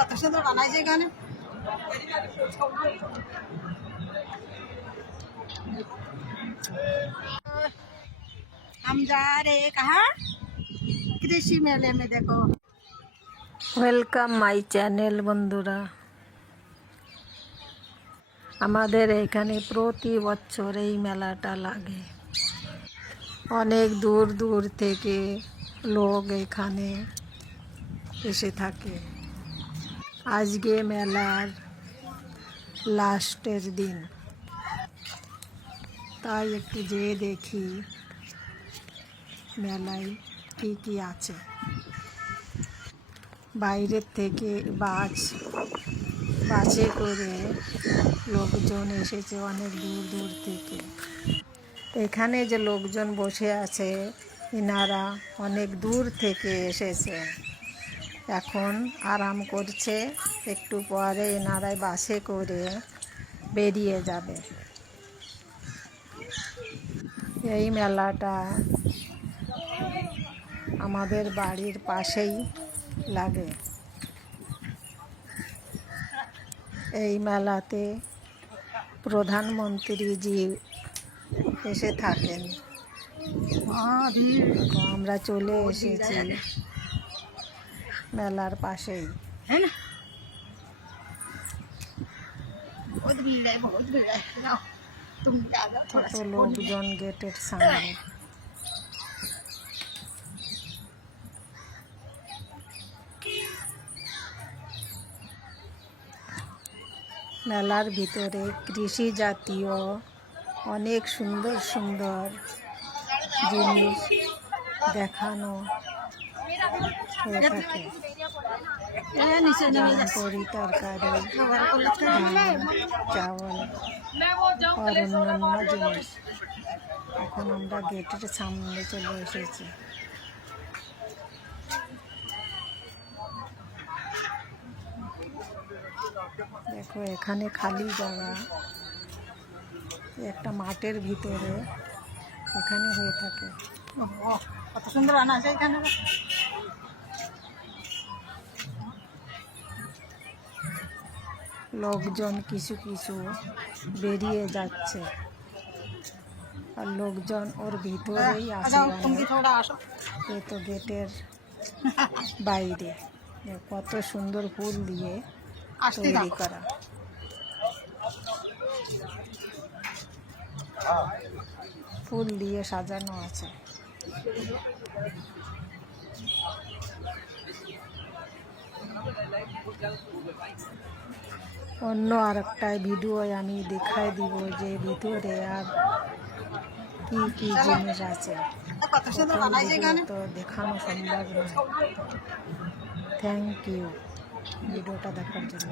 কত সুন্দর বানাইছে এখানে। हम जा रहे कहाँ? कृषि मेले में। देखो, ওয়েলকাম মাই চ্যানেল বন্ধুরা। আমাদের এখানে প্রতি বছর এই মেলাটা লাগে। অনেক দূর দূর থেকে লোক এখানে এসে থাকে। আজকে মেলার লাস্টের দিন, তাই একটু যেয়ে দেখি মেলায় কি কি আছে। বাইরের থেকে বাসে করে লোকজন এসেছে অনেক দূর দূর থেকে। এখানে যে লোকজন বসে আছে এনারা অনেক দূর থেকে এসেছে, এখন আরাম করছে। একটু পরে এনারাই বাসে করে বেরিয়ে যাবে। এই মেলাটা আমাদের বাড়ির পাশেই লাগে। এই মেলাতে প্রধানমন্ত্রীজি এসে থাকেন। আমরা চলে এসেছি মেলার পাশেই। কত লোকজন গেটের সামনে। মেলার ভিতরে কৃষি জাতীয় অনেক সুন্দর সুন্দর জিনিস দেখানো হয়ে থাকে। তরি তরকারি, চাওয়াল আর অন্যান্য জিনিস। এখন আমরা গেটের সামনে চলে এসেছি। দেখো, এখানে খালি জায়গা, একটা মাঠের ভিতরে এখানে হয়ে থাকে। কত সুন্দর বানাইছে এখানে। লোকজন কিছু কিছু বেরিয়ে যাচ্ছে, আর লোকজন ওর ভিতরেই আছে। এ তো গেটের বাইরে। কত সুন্দর ফুল দিয়ে তৈরি করা। ফুল দিয়ে সাজানো আছে। অন্য আরেকটা ভিডিও আমি দেখাই দিব যে ভিতরে আর কি কি জিনিস আছে। তো দেখানো সম্ভব নয়। থ্যাংক ইউ ভিডিওটা দেখার জন্য।